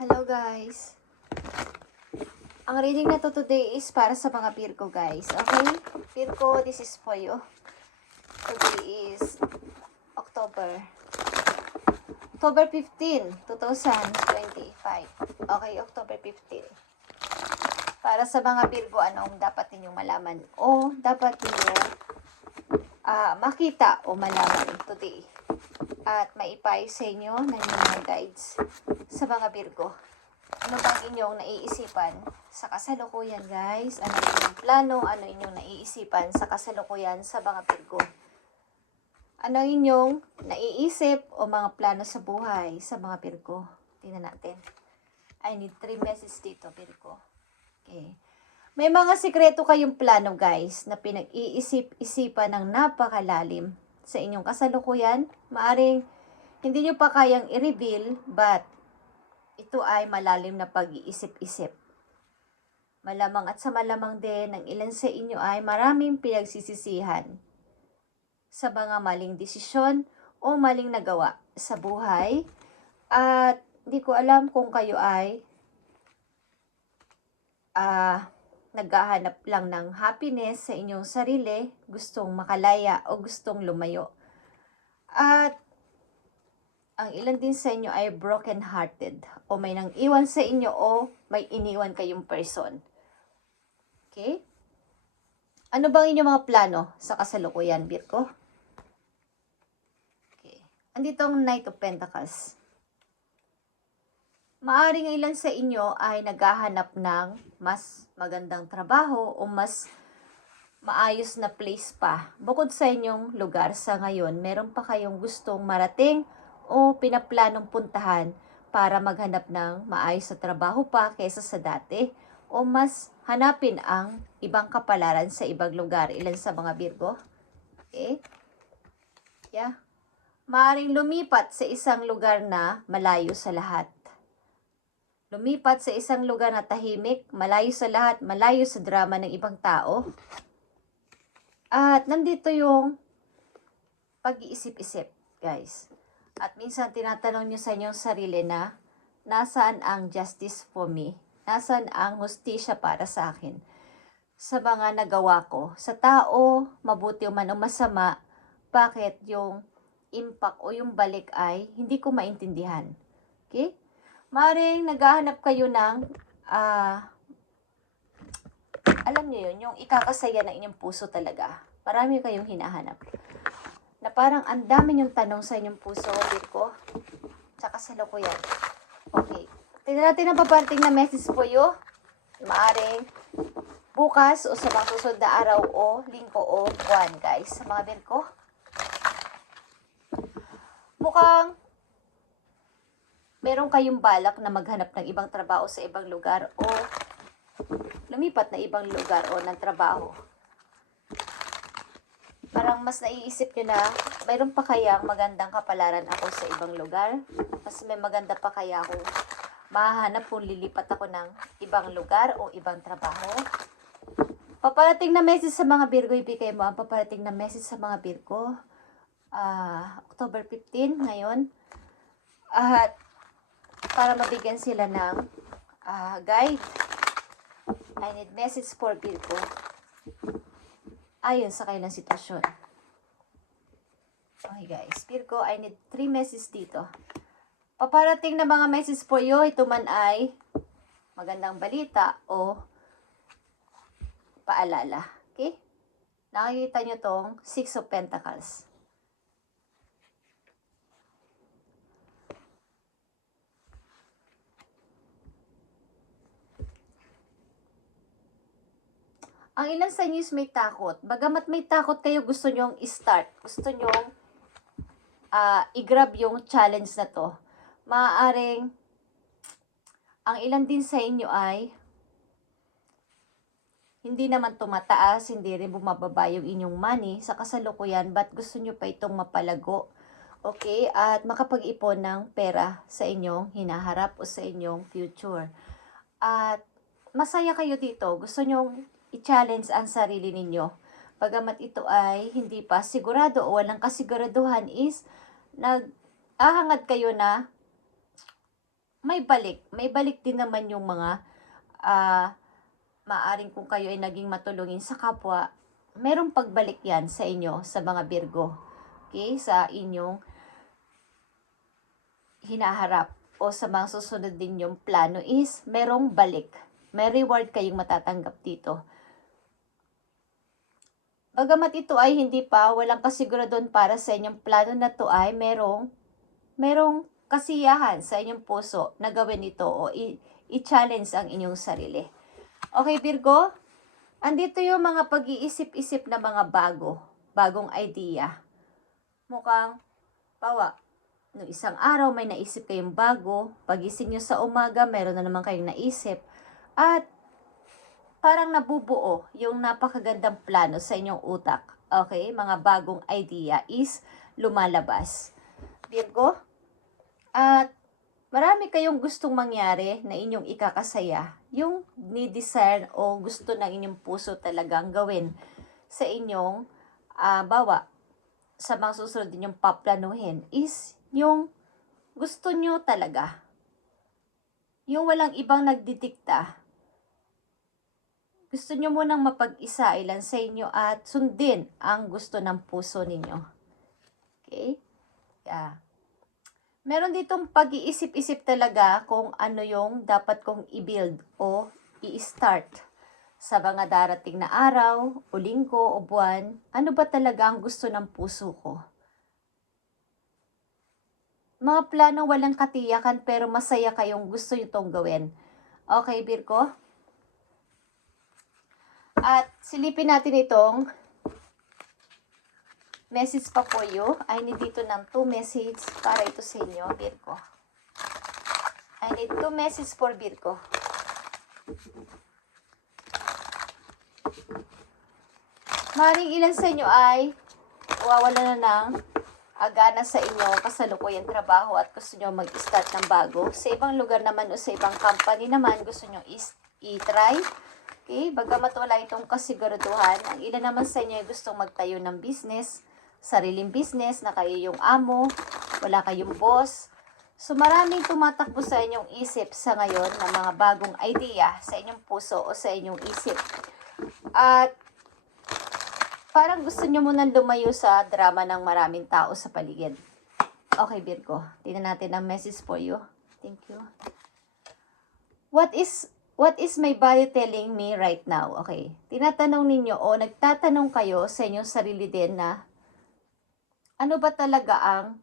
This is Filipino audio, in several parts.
Hello guys. Ang reading na to today is para sa mga Virgo guys. Okay? Virgo, this is for you. Today is October 15, 2025. Okay, October 15. Para sa mga Virgo, anong dapat ninyong malaman o dapat ninyong makita o malaman today. At maipayo sa inyo ng mga guides sa mga Virgo. Ano bang inyong naiisipan sa kasalukuyan guys? Ano inyong plano? Ano inyong naiisipan sa kasalukuyan sa mga Virgo? Ano inyong naiisip o mga plano sa buhay sa mga Virgo? Tingnan natin. I need 3 messages dito, Virgo. Okay. May mga sikreto kayong plano guys na pinag-iisip-isipan ng napakalalim sa inyong kasalukuyan. Maaring hindi nyo pa kayang i-reveal but ito ay malalim na pag-iisip-isip. Malamang at sa malamang din ng ilan sa inyo ay maraming pinagsisisihan sa mga maling desisyon o maling nagawa sa buhay. At hindi ko alam kung kayo ay naghahanap lang ng happiness sa inyong sarili, gustong makalaya o gustong lumayo. At ang ilan din sa inyo ay broken-hearted o may nang iwan sa inyo o may iniwan kayong person. Okay? Ano bang inyong mga plano sa kasalukuyan, Virgo? Okay. Andito ang Knight of Pentacles. Maaring ilan sa inyo ay naghahanap ng mas magandang trabaho o mas maayos na place pa. Bukod sa inyong lugar sa ngayon, meron pa kayong gustong marating o pinaplanong puntahan para maghanap ng maayos na trabaho pa kaysa sa dati o mas hanapin ang ibang kapalaran sa ibang lugar. Ilan sa mga Virgo? Okay? Yeah. Maaring lumipat sa isang lugar na malayo sa lahat. Lumipat sa isang lugar na tahimik, malayo sa lahat, malayo sa drama ng ibang tao. At nandito yung pag-iisip-isip, guys. At minsan tinatanong nyo sa inyong sarili na, nasaan ang justice for me? Nasaan ang hustisya para sa akin? Sa mga nagawa ko, sa tao, mabuti o man o masama, bakit yung impact o yung balik ay hindi ko maintindihan? Okay? Maring naghahanap kayo ng, alam nyo yun, yung ikakasaya ng inyong puso talaga. Marami kayong hinahanap. Na parang ang dami yung tanong sa inyong puso, Virgo. Sa kasalukuyan. Okay. Tingnan natin ang paparating na message po yun. Maaring bukas o sa mga susunod na araw o linggo o buwan, guys. Sa mga Virgo. Mukhang meron kayong balak na maghanap ng ibang trabaho sa ibang lugar o lumipat na ibang lugar o ng trabaho. Parang mas naiisip nyo na mayroon pa kayang magandang kapalaran ako sa ibang lugar. Mas may maganda pa kaya ako mahanap kung lilipat ako ng ibang lugar o ibang trabaho. Paparating na message sa mga Virgo, ibigay mo ang paparating na message sa mga Virgo. October 15 ngayon. At para mabigyan sila ng guide. I need message for Virgo. Ayon sa kanilang sitwasyon. Okay guys, Virgo, I need 3 messages dito. Paparating na mga message for you, ito man ay magandang balita o paalala. Okay? Nakikita nyo tong 6 of Pentacles. Ang ilan sa inyo is may takot. Bagamat may takot kayo, gusto nyong i-start. Gusto nyong i-grab yung challenge na to. Maaaring, ang ilan din sa inyo ay hindi naman tumataas, hindi rin bumababa yung inyong money sa kasalukuyan, but gusto nyo pa itong mapalago. Okay? At makapag-ipon ng pera sa inyong hinaharap o sa inyong future. At masaya kayo dito. Gusto nyong i-challenge ang sarili ninyo. Bagamat ito ay hindi pa sigurado o walang kasiguraduhan is nag-ahangad kayo na may balik. May balik din naman yung mga ah, maaring kung kayo ay naging matulungin sa kapwa, merong pagbalik yan sa inyo, sa mga Virgo. Okay? Sa inyong hinaharap o sa mga susunod din yung plano is merong balik. May reward kayong matatanggap dito. Bagamat ito ay hindi pa, walang kasiguradon para sa inyong plano na to ay merong kasiyahan sa inyong puso na gawin ito o i-challenge ang inyong sarili. Okay, Virgo? Andito yung mga pag-iisip-isip na mga bagong idea. Mukhang, bawa, no isang araw may naisip kayong bago, pagising nyo sa umaga, meron na naman kayong naisip, at parang nabubuo yung napakagandang plano sa inyong utak. Okay? Mga bagong idea is lumalabas. Virgo? At marami kayong gustong mangyari na inyong ikakasaya. Yung ni-desire o gusto ng inyong puso talagang gawin sa inyong bawa sa mga susunod ninyong paplanuhin is yung gusto nyo talaga. Yung walang ibang nagdidikta. Gusto nyo munang mapag-isa ilan sa inyo at sundin ang gusto ng puso ninyo. Okay? Yeah. Meron ditong pag-iisip-isip talaga kung ano yung dapat kong i-build o i-start sa mga darating na araw, o linggo, o buwan. Ano ba talaga ang gusto ng puso ko? Mga planong walang katiyakan pero masaya kayong gusto nyo itong gawin. Okay, Virgo? At silipin natin itong message pa po you. I need dito ng 2 message para ito sa inyo, Virgo. I need 2 message for Virgo. Maring ilan sa inyo ay wawala na ng agana sa inyo kasalukuyang trabaho at gusto nyo mag-start ng bago. Sa ibang lugar naman o sa ibang company naman gusto nyo i-try. Okay? Bagamat wala itong kasiguraduhan, ang ilan naman sa inyo ay gustong magtayo ng business, sariling business na kayo yung amo, wala kayong boss. So maraming tumatakbo sa inyong isip sa ngayon ng mga bagong idea sa inyong puso o sa inyong isip. At parang gusto nyo munang lumayo sa drama ng maraming tao sa paligid. Okay, Virgo. Tingnan natin ang message for you. Thank you. What is my body telling me right now? Okay. Tinatanong ninyo o nagtatanong kayo sa inyong sarili din na ano ba talaga ang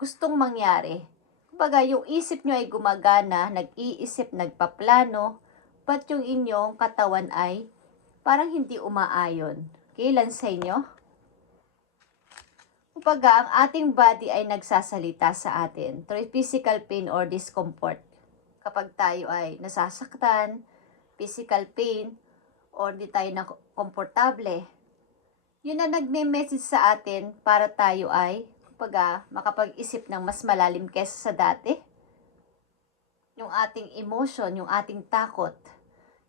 gustong mangyari? Kumbaga, yung isip nyo ay gumagana, nag-iisip, nagpaplano, but yung inyong katawan ay parang hindi umaayon. Kailan sa inyo? Kumbaga, ang ating body ay nagsasalita sa atin through physical pain or discomfort. Kapag tayo ay nasasaktan, physical pain, or di tayo na komportable, yun na nagme-message sa atin para tayo ay kumbaga, makapag-isip ng mas malalim kesa sa dati. Yung ating emotion, yung ating takot,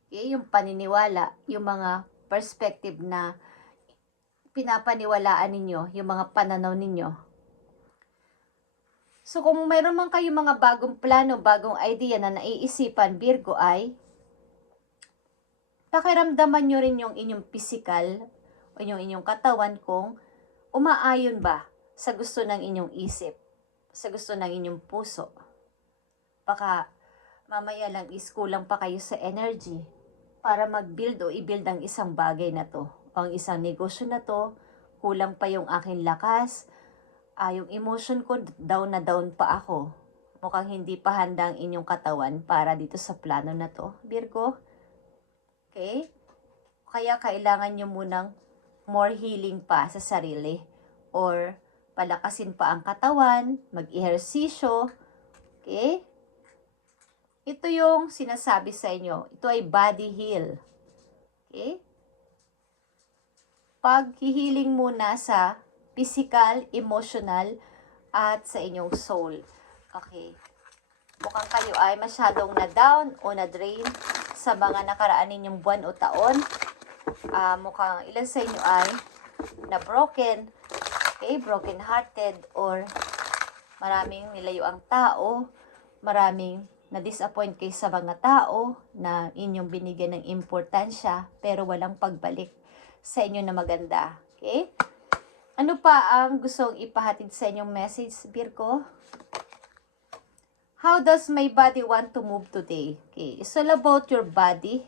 yung paniniwala, yung mga perspective na pinapaniwalaan ninyo, yung mga pananaw ninyo. So kung mayroon man kayo mga bagong plano, bagong idea na naiisipan, Virgo, ay pakiramdaman nyo rin yung inyong physical o yung inyong katawan kung umaayon ba sa gusto ng inyong isip, sa gusto ng inyong puso. Baka mamaya lang is kulang pa kayo sa energy para mag-build o i-build ang isang bagay na to o ang isang negosyo na to. Kulang pa yung aking lakas, yung emotion ko, down na down pa ako. Mukhang hindi pa handa ang inyong katawan para dito sa plano na to, Virgo. Okay? Kaya kailangan nyo munang more healing pa sa sarili or palakasin pa ang katawan, mag-ehersisyo. Okay? Ito yung sinasabi sa inyo. Ito ay body heal. Okay? Pag-healing muna sa physical, emotional, at sa inyong soul. Okay. Mukhang kayo ay masyadong na-down o na-drain sa mga nakaraan ninyong buwan o taon. Mukhang ilan sa inyo ay na-broken, okay, broken-hearted, or maraming nilayo ang tao, maraming na-disappoint kayo sa mga tao na inyong binigyan ng importansya pero walang pagbalik sa inyo na maganda. Okay? Ano pa ang gustong ipahatid sa inyong message, Virgo? How does my body want to move today? Okay, it's all about your body.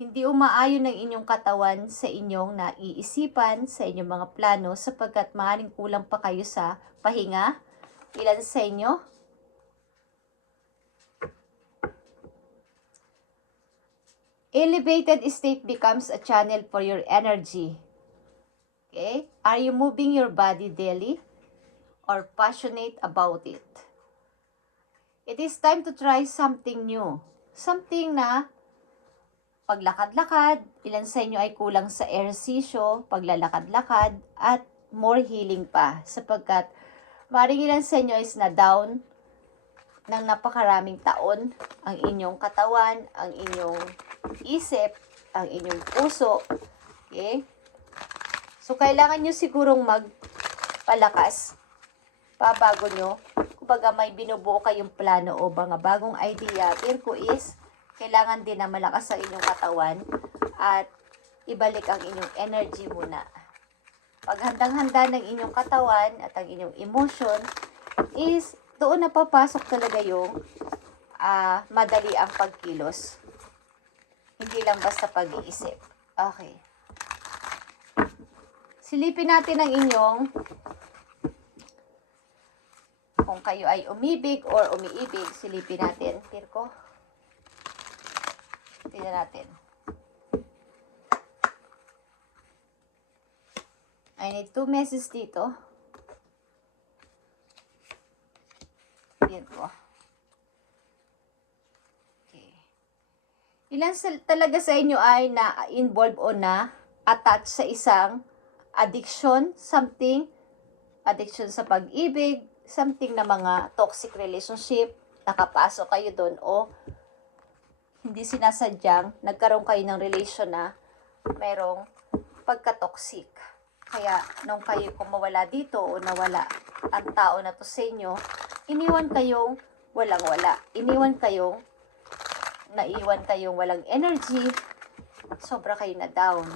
Hindi umaayon ng inyong katawan sa inyong naiisipan, sa inyong mga plano, sapagkat maaaring kulang pa kayo sa pahinga. Ilan sa inyo? Elevated state becomes a channel for your energy. Okay? Are you moving your body daily or passionate about it? It is time to try something new. Something na paglakad-lakad, ilan sa inyo ay kulang sa ehersisyo, paglalakad-lakad, at more healing pa. Sapagkat maaaring ilan sa inyo is na down ng napakaraming taon ang inyong katawan, ang inyong isip, ang inyong puso. Okay? So, kailangan nyo sigurong magpalakas bago nyo. Kumbaga may binubuo kayong plano o mga bagong idea. Virgo is, kailangan din na malakas ang inyong katawan at ibalik ang inyong energy muna. Pag handang-handa ng inyong katawan at ang inyong emotion is doon na papasok talaga yung madali ang pagkilos. Hindi lang basta pag-iisip. Okay. Silipin natin ang inyong kung kayo ay umibig or umiibig. Silipin natin. Virgo. Tingnan natin. I need 2 messages dito. Virgo. Okay. Ilan talaga sa inyo ay na-involve o na-attach sa isang addiction, something, addiction sa pag-ibig, something na mga toxic relationship, nakapasok kayo doon o hindi sinasadyang nagkaroon kayo ng relation na mayroong pagka-toxic. Kaya nung kayo kumawala dito o nawala ang tao na to sa inyo, iniwan kayong walang-wala. Naiwan kayong walang energy, sobra kayo na down.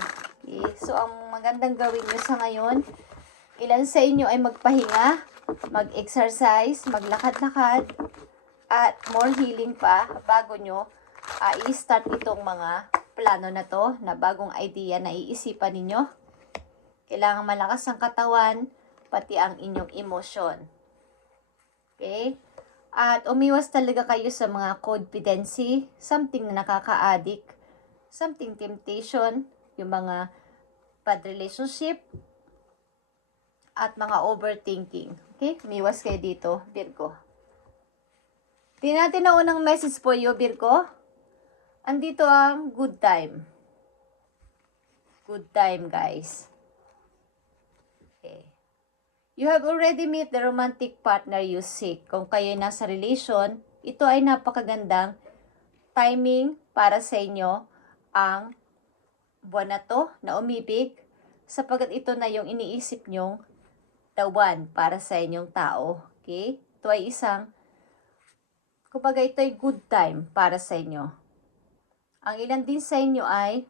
Okay? So, ang magandang gawin nyo sa ngayon, ilan sa inyo ay magpahinga, mag-exercise, maglakad-lakad, at more healing pa bago nyo i-start itong mga plano na to, na bagong idea na iisipan ninyo. Kailangan malakas ang katawan, pati ang inyong emosyon. Okay? At umiwas talaga kayo sa mga codependency, something na nakaka-addict, something temptation, yung mga bad relationship, at mga overthinking. Okay? Umiwas kayo dito, Virgo. Tingnan natin ang unang message po you, Virgo. Andito ang good time. Good time, guys. Okay. You have already met the romantic partner you seek. Kung kayo nasa relation, ito ay napakagandang timing para sa inyo ang buwan na to na umibig, sapagkat ito na yung iniisip nyong the one para sa inyong tao. Okay? Ito ay kumbaga ito ay good time para sa inyo. Ang ilan din sa inyo ay,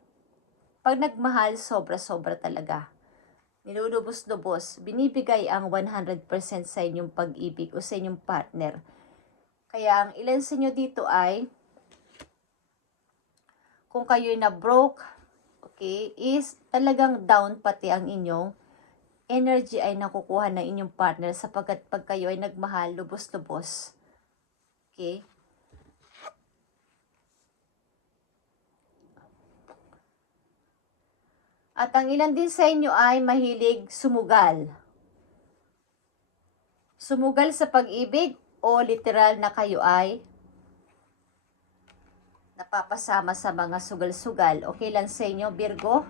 pag nagmahal, sobra-sobra talaga. Nilulubos-lubos, binibigay ang 100% sa inyong pag-ibig o sa inyong partner. Kaya ang ilan sa inyo dito ay, kung kayo'y na-broke, okay, is talagang down pati ang inyong energy ay nakukuha ng inyong partner sapagkat pag kayo ay nagmahal, lubos-lubos. Okay? At ang ilan din sa inyo ay mahilig sumugal. Sumugal sa pag-ibig o literal na kayo ay napapasama sa mga sugal-sugal. Okay lang sa inyo, Virgo?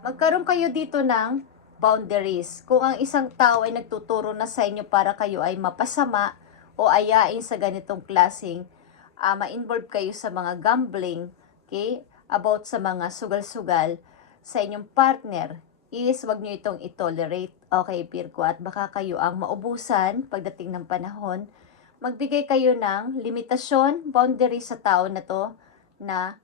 Magkaroon kayo dito ng boundaries. Kung ang isang tao ay nagtuturo na sa inyo para kayo ay mapasama o ayain sa ganitong klaseng, ma-involve kayo sa mga gambling, okay? About sa mga sugal-sugal sa inyong partner, is wag nyo itong itolerate. Okay, Virgo, at baka kayo ang maubusan pagdating ng panahon. Magbigay kayo ng limitasyon, boundary sa tao na to na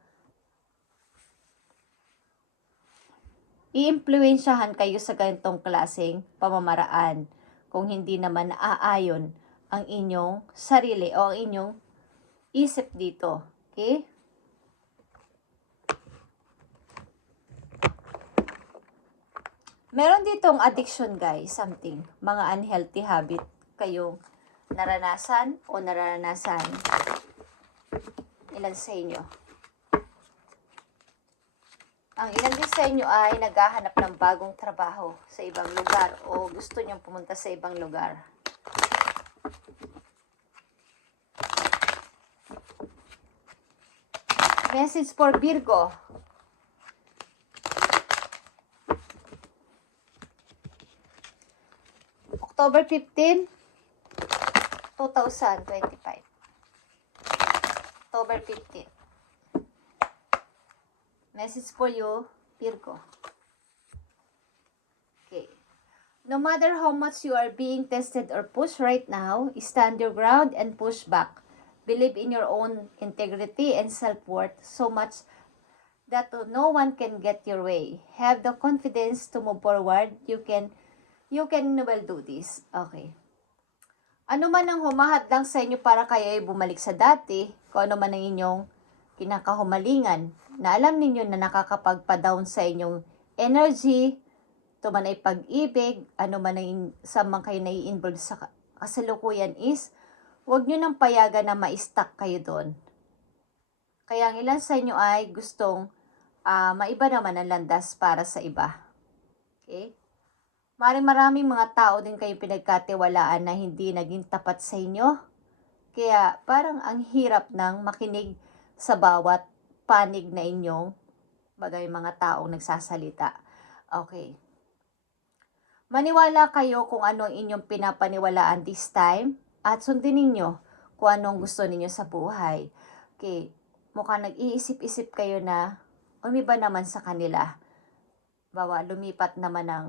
iimpluwensyahan kayo sa ganitong klaseng pamamaraan kung hindi naman naaayon ang inyong sarili o ang inyong isip dito. Okay? Meron ditong addiction, guys, something. Mga unhealthy habit kayong naranasan o naranasan ilan sa inyo. Ang ilan din sa inyo ay naghahanap ng bagong trabaho sa ibang lugar o gusto nyong pumunta sa ibang lugar. Message for Virgo. October 15, 2025. October 15. Message for you, Virgo. Okay. No matter how much you are being tested or pushed right now, stand your ground and push back. Believe in your own integrity and self-worth so much that no one can get your way. Have the confidence to move forward. You can well do this. Okay. Ano man ang humahadlang sa inyo para kayo ay bumalik sa dati, kung ano man ang inyong kinakahumalingan, na alam ninyo na nakakapagpa-down sa inyong energy, ito man ay pag-ibig, ano man ang samang kayo nai-involve sa kasalukuyan is, huwag nyo nang payagan na ma-stuck kayo doon. Kaya ang ilan sa inyo ay gustong maiba naman ang landas para sa iba. Okay? Maraming mga tao din kayo pinagkatiwalaan na hindi naging tapat sa inyo. Kaya parang ang hirap nang makinig sa bawat panig na inyong bagay mga taong nagsasalita. Okay. Maniwala kayo kung ano ang inyong pinapaniwalaan this time at sundin ninyo kung anong gusto ninyo sa buhay. Okay. Mukhang nag-iisip-isip kayo na umiba naman sa kanila. Bawa lumipat naman ng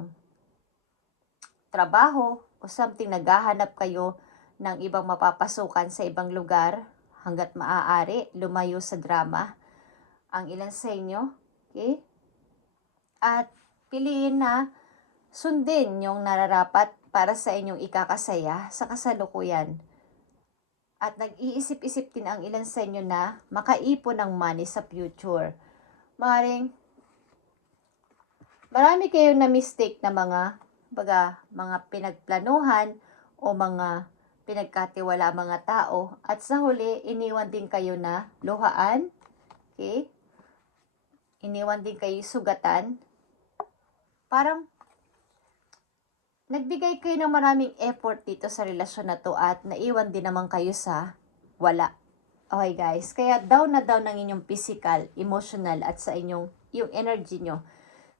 trabaho o something, naghahanap kayo ng ibang mapapasukan sa ibang lugar hanggat maaari, lumayo sa drama ang ilan sa inyo. Okay? At piliin na sundin yung nararapat para sa inyong ikakasaya sa kasalukuyan. At nag-iisip-isip din ang ilan sa inyo na makaipon ng money sa future. Marami kayong na-mistake na mga pinagplanuhan o mga pinagkatiwala mga tao at sa huli iniwan din kayo na luhaan. Okay? Iniwan din kayo sugatan. Parang nagbigay kayo ng maraming effort dito sa relasyon na to at naiwan din naman kayo sa wala. Okay guys, kaya down na down ang inyong physical, emotional at sa yung energy nyo.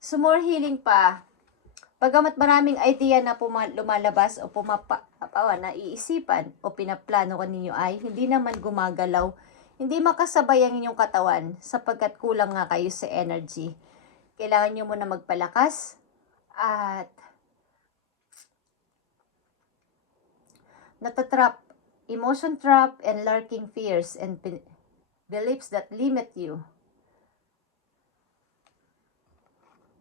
So more healing pa. Pagamat maraming idea na lumalabas o naiisipan o pinaplano ko ninyo ay hindi naman gumagalaw, hindi makasabay ang inyong katawan sapagkat kulang nga kayo sa energy. Kailangan nyo muna magpalakas at natatrap, emotion trap and lurking fears and beliefs that limit you.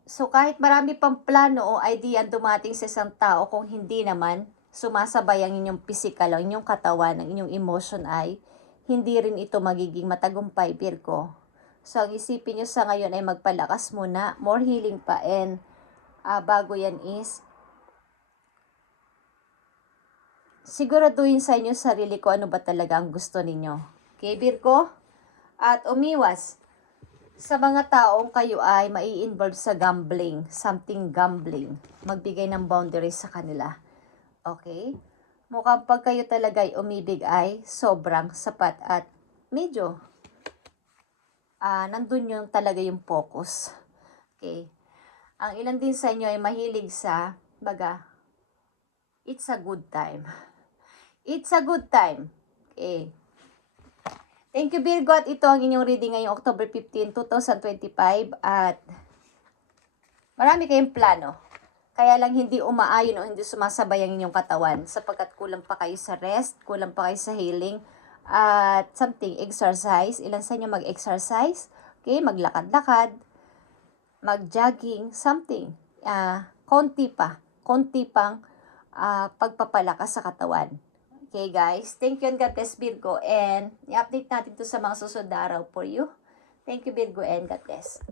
So kahit marami pang plano o idea ang dumating sa isang tao, kung hindi naman sumasabay ang inyong physical, ang inyong katawan, ang inyong emotion ay hindi rin ito magiging matagumpay, Virgo. So ang isipin nyo sa ngayon ay magpalakas muna, more healing pa, and bago yan is siguraduhin sa inyo sarili ko ano ba talaga ang gusto ninyo. Okay, Virgo? At umiwas sa mga taong kayo ay mai-involve sa gambling, something gambling. Magbigay ng boundaries sa kanila. Okay? Mukhang pag kayo talaga ay umibig ay sobrang sapat at medyo nandun yung talaga yung focus. Okay? Ang ilan din sa inyo ay mahilig sa it's a good time. It's a good time. Okay? Thank you, Virgo. At ito ang inyong reading ngayong October 15, 2025. At Marami kayong plano. Kaya lang hindi umaayon o hindi sumasabay ang inyong katawan sapagkat kulang pa kayo sa rest, kulang pa kayo sa healing, at something, exercise. Ilan sa inyo mag-exercise? Okay, maglakad-lakad, mag-jogging, something. Konti pang pagpapalakas sa katawan. Okay guys, thank you and God bless Virgo, and i-update natin to sa mga susunod na araw for you. Thank you Virgo and God bless.